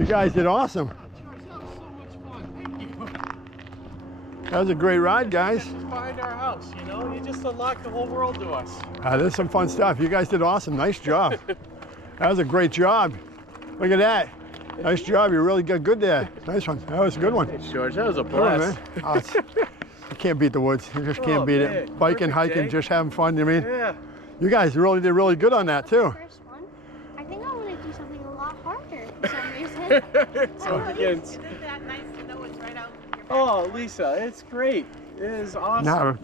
You guys did awesome. George, that was so much fun. Thank you. That was a great ride, guys. Just behind our house, you know? You just unlocked the whole world to us. There's some fun stuff. You guys did awesome. Nice job. That was a great job. Look at that. Nice job. You really got good there. Nice one. That was a good one. Thanks, George. That was a Good one, blast. man. Oh, you can't beat the woods. You just can't beat man. it. Biking, Perfect hiking, day. just having fun. You mean? Yeah. You guys really did really good on that too. First one. I think I want to do something a lot harder for some reason. So it begins. Isn't that nice to know it's right out your back? Oh, Lisa, it's great. It is awesome. Now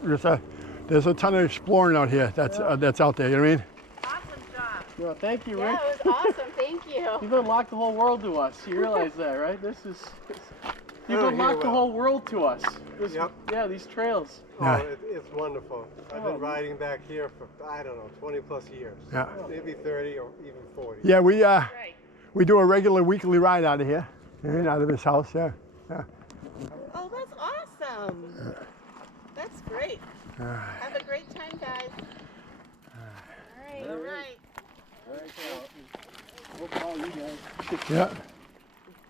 there's a ton of exploring out here. That's out there. You know what I mean? Awesome job. Well, thank you, Rick. Yeah, it was awesome. Thank you. You've unlocked the whole world to us. You realize that, right? You've unlocked the whole world to us. Yep. Yeah, these trails. Yeah. Oh, it's wonderful. I've been riding back here for, I don't know, 20 plus years. Yeah. Maybe 30 or even 40. Yeah, Right. we do a regular weekly ride out of here, and out of his house. Yeah. Oh, that's awesome. That's great. Have a great time, guys. All right. All right, we'll call you guys. Yeah.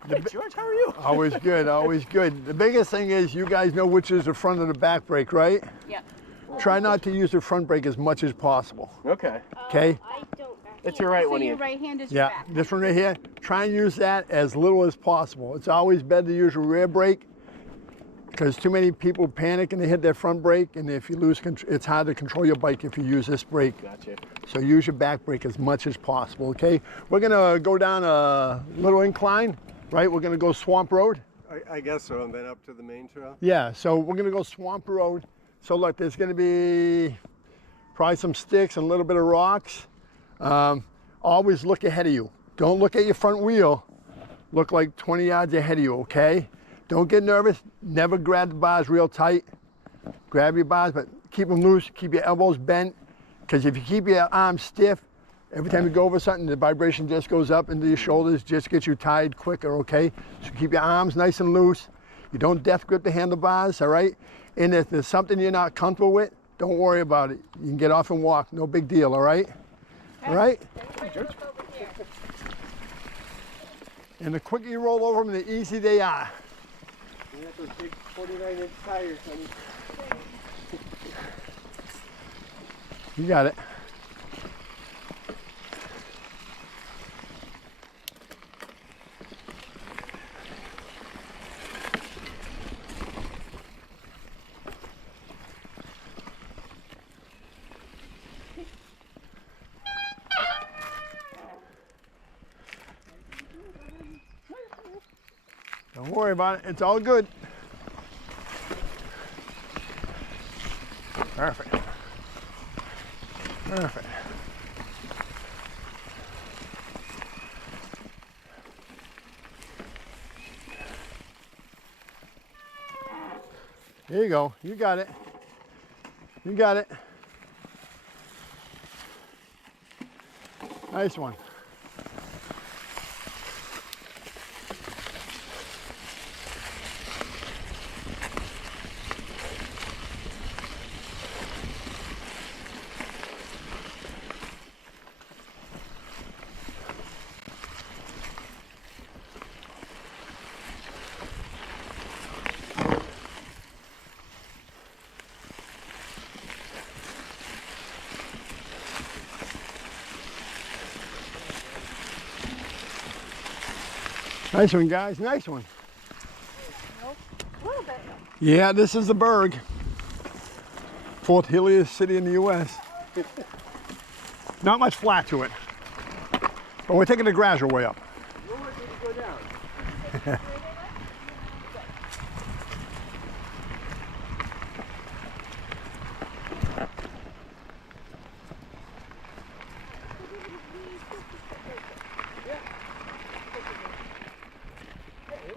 Hey, George, how are you? Always good. Always good. The biggest thing is you guys know which is the front and the back brake, right? Yeah. Try not to use the front brake as much as possible. Okay. Okay. I don't. That's your right one, So your Ian. right hand is your Yeah. back. This one right here. Try and use that as little as possible. It's always better to use a rear brake because too many people panic and they hit their front brake, and if you lose control, it's hard to control your bike if you use this brake. Gotcha. So use your back brake as much as possible. Okay. We're gonna go down a little incline, right? We're gonna go Swamp Road. I guess so, and then up to the main trail. Yeah. So we're gonna go Swamp Road. So look, there's gonna be probably some sticks and a little bit of rocks. Always look ahead of you. Don't look at your front wheel. Look like 20 yards ahead of you, okay? Don't get nervous. Never grab the bars real tight. Grab your bars, but keep them loose. Keep your elbows bent, because if you keep your arms stiff, every time you go over something, the vibration just goes up into your shoulders, just gets you tired quicker, okay? So keep your arms nice and loose. You don't death grip the handlebars, all right? And if there's something you're not comfortable with, don't worry about it. You can get off and walk, no big deal, all right? All right? Everybody look over here. And the quicker you roll over them, the easier they are. You got those big 49-inch tires, honey. You got it. Don't worry about it. It's all good. Perfect. Perfect. There you go. You got it. You got it. Nice one. Nice one, guys. Nice one. A little bit. Yeah, this is the Berg. Fourth hilliest city in the U.S. Not much flat to it. But we're taking the gradual way up. Where would you go down?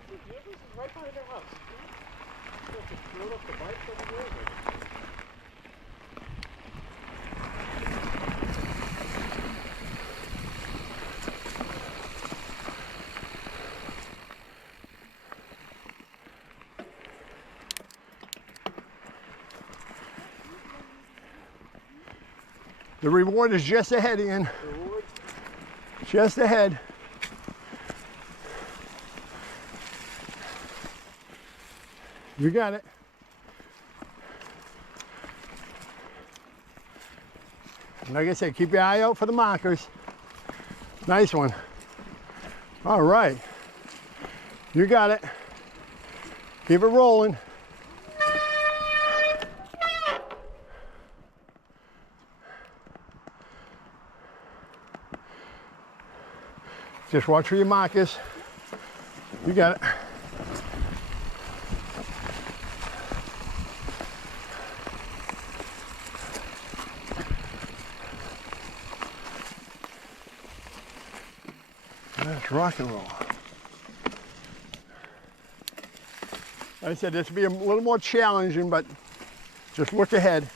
This is right behind our house. Just load up the bike over there. The reward is just ahead, Ian. Reward? Just ahead. You got it. Like I said, keep your eye out for the markers. Nice one. All right. You got it. Keep it rolling. Just watch for your markers. You got it. Let's rock and roll. Like I said, this will be a little more challenging, but just look ahead.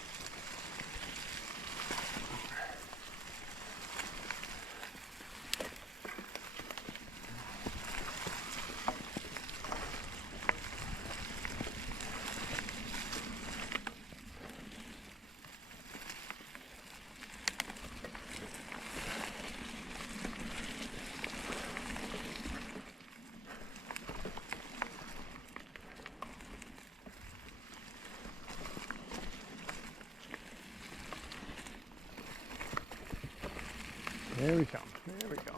There we go. There we go.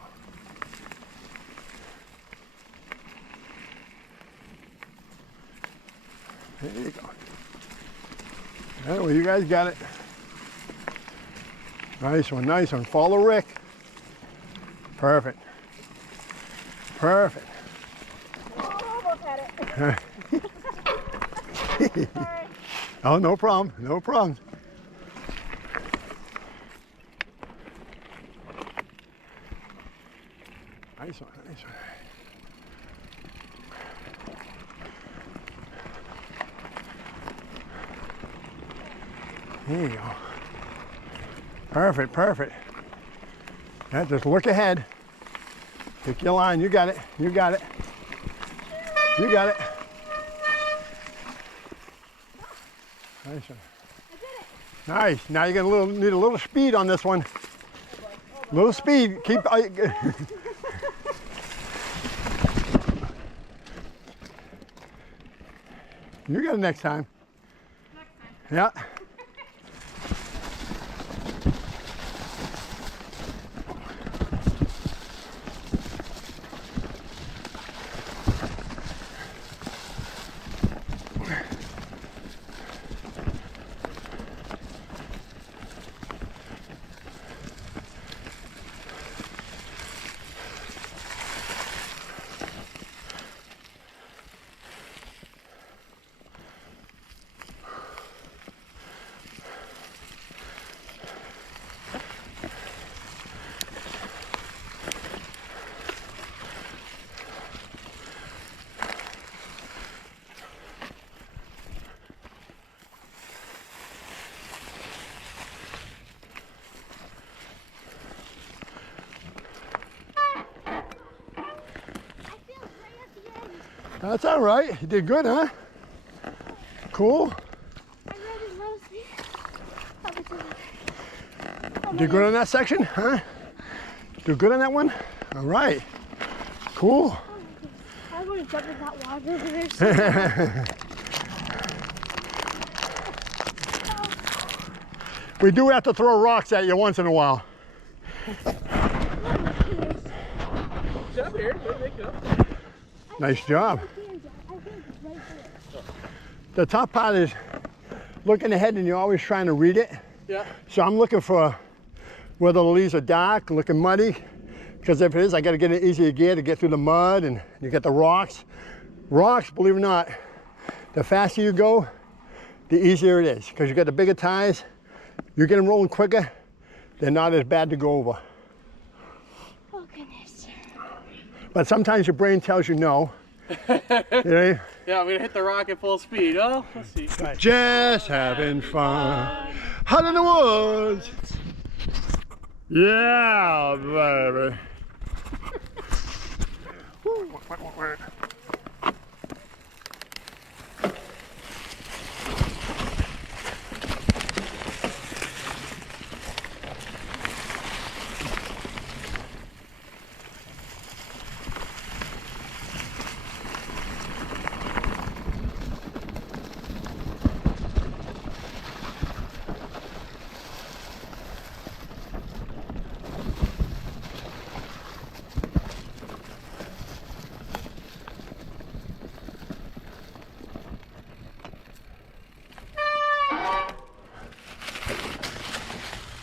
There you go. All right, well, you guys got it. Nice one, nice one. Follow Rick. Perfect. Perfect. Almost had it. Sorry. Oh, no problem. No problem. Nice one, nice one. There you go. Perfect, perfect. Yeah, just look ahead. Pick your line. You got it. You got it. You got it. Nice one. Nice. Now you're gonna need a little speed on this one. Little speed. Keep. You got it next time. Yeah. That's all right. You did good, huh? Cool. I read his little speed. Did good on that section, huh? Do good on that one? All right. Cool. I want to jump in that water over there. So We do have to throw rocks at you once in a while. Jump here. There they go. Nice job. I think it's right there. The top part is looking ahead and you're always trying to read it. Yeah. So I'm looking for whether the leaves are dark, looking muddy, because if it is, I got to get an easier gear to get through the mud, and you get the rocks. Rocks, believe it or not, the faster you go, the easier it is, because you got the bigger tires, you get them rolling quicker, they're not as bad to go over. Oh, goodness. But sometimes your brain tells you no. You know? Yeah, I'm gonna hit the rock at full speed. Oh, let's see. Just having fun out in the woods. Yeah, baby.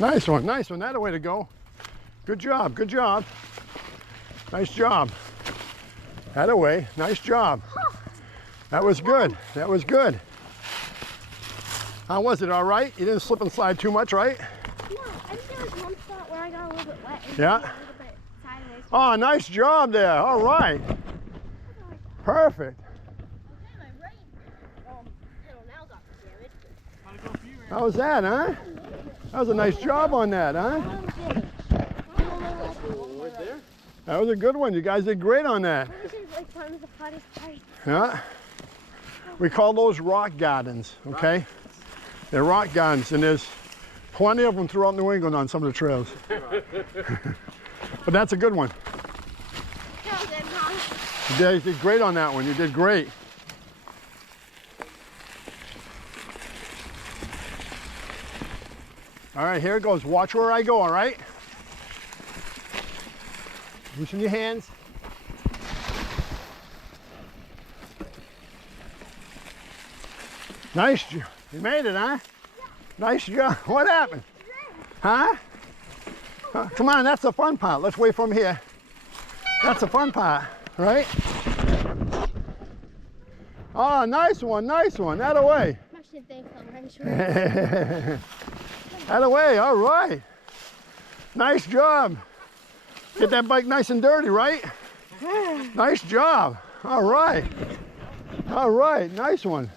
Nice one, nice one. That a way to go. Good job, good job. Nice job. That a way, nice job. That was good, that was good. How was it, all right? You didn't slip and slide too much, right? No, I think there was one spot where I got a little bit wet. And Yeah. a little bit sideways. Oh, nice job there, all right. Perfect. My right pedal now got damaged. How'd it go for you, Aaron? How was that, huh? That was a nice job on that, huh? Right there? That was a good one. You guys did great on that. This is like one of the funnest parts. Yeah. We call those rock gardens, okay? They're rock gardens, and there's plenty of them throughout New England on some of the trails. But that's a good one. You did great on that one. You did great. All right, here it goes. Watch where I go, all right? Loosen your hands. Nice. You made it, huh? Nice job. What happened? Huh? Come on, that's the fun part. Let's wait from here. That's the fun part, right? Oh, nice one, nice one. That away. That away, all right. Nice job. Get that bike nice and dirty, right? Nice job. All right. All right, nice one.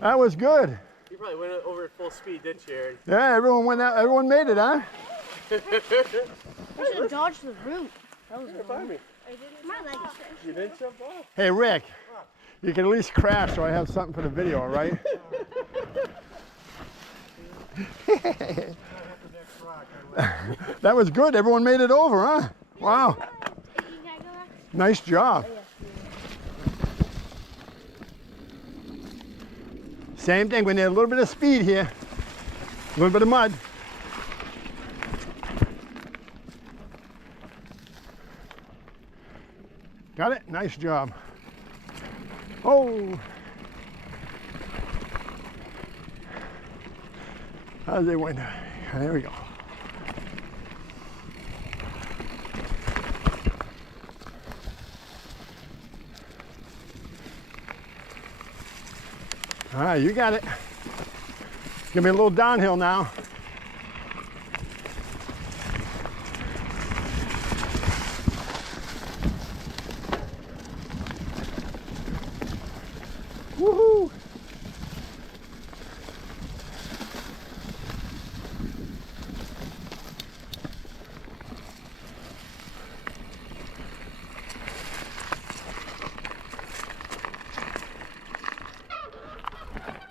That was good. You probably went over at full speed, didn't you, Aaron? Yeah, everyone went out, everyone made it, huh? I should have dodged the root. That was Find me. My leg is You didn't jump off. Hey, Rick, you can at least crash so I have something for the video, all right? That was good. Everyone made it over, huh? Wow. Nice job. Same thing. We need a little bit of speed here. A little bit of mud. Got it? Nice job. Oh. How's it went? There we go. All right, you got it. Give me a little downhill now. Woohoo!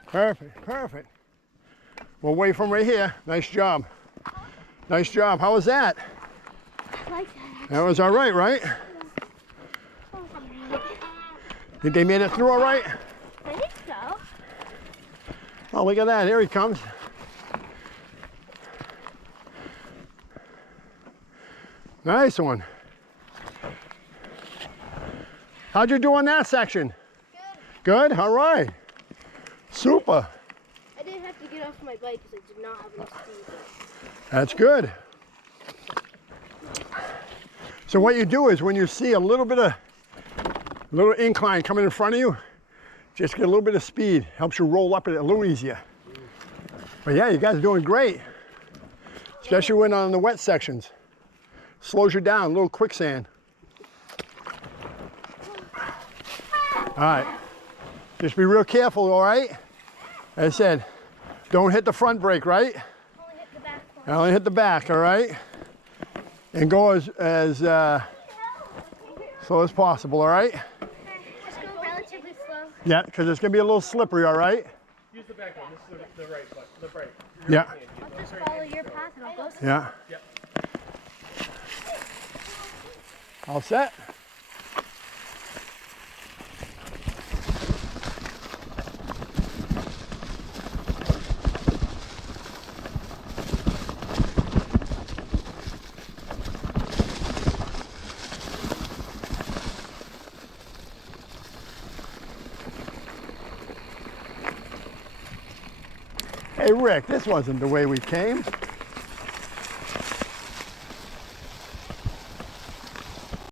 Perfect, perfect. We'll wait from right here. Nice job. Nice job. How was that? like that. That was all right, right? Think they made it through all right? I think so. Oh, look at that. Here he comes. Nice one. How'd you do on that section? Good. Good? All right. Super. I didn't have to get off my bike because I did not have enough speed. That's good. So what you do is when you see a little incline coming in front of you, just get a little bit of speed. Helps you roll up it a little easier. But yeah, you guys are doing great. Especially when on the wet sections. Slows you down, a little quicksand. All right. Just be real careful, all right? As I said, don't hit the front brake, right? Only hit the back one. Only hit the back, all right? And go as slow as possible, all right? Just go relatively slow. Yeah, because it's gonna be a little slippery, all right? Use the back one. This is the right button. The brake. Yeah, I'll just follow your path and I'll go slow. yeah. Yep. All set? Hey Rick, this wasn't the way we came.